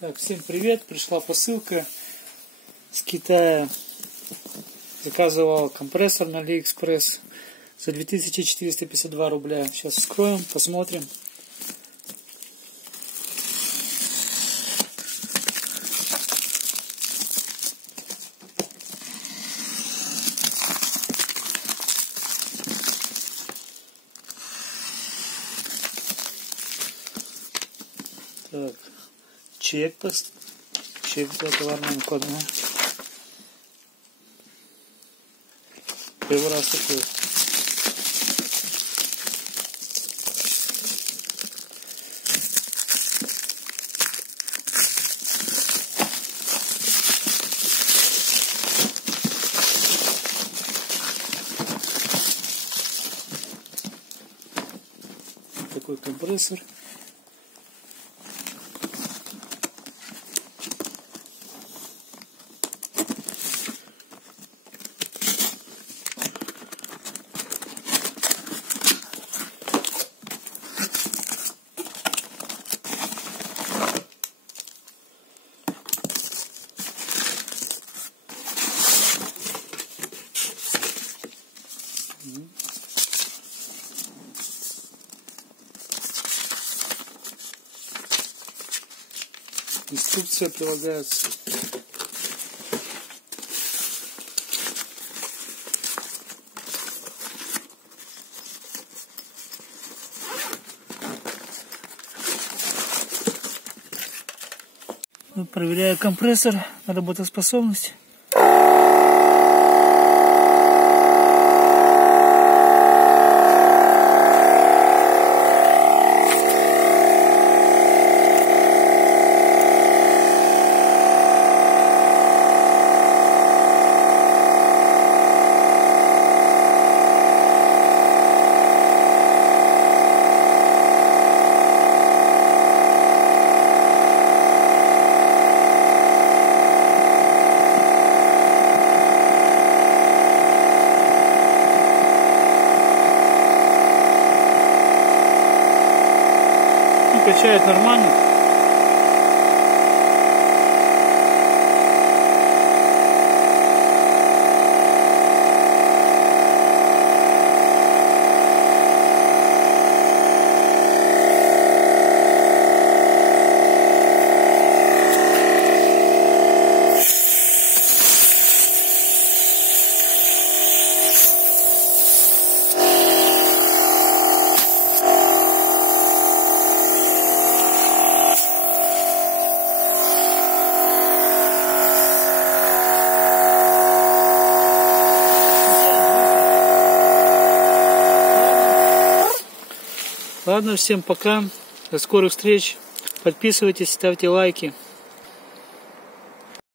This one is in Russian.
Так, всем привет! Пришла посылка с Китая. Заказывал компрессор на AliExpress за 2452 рубля. Сейчас вскроем, посмотрим. Так, чек за товарным кодом. Первый раз такой. Такой компрессор. Инструкция прилагается. Проверяю компрессор на работоспособность. Качает нормально. Ладно, всем пока, до скорых встреч, подписывайтесь, ставьте лайки.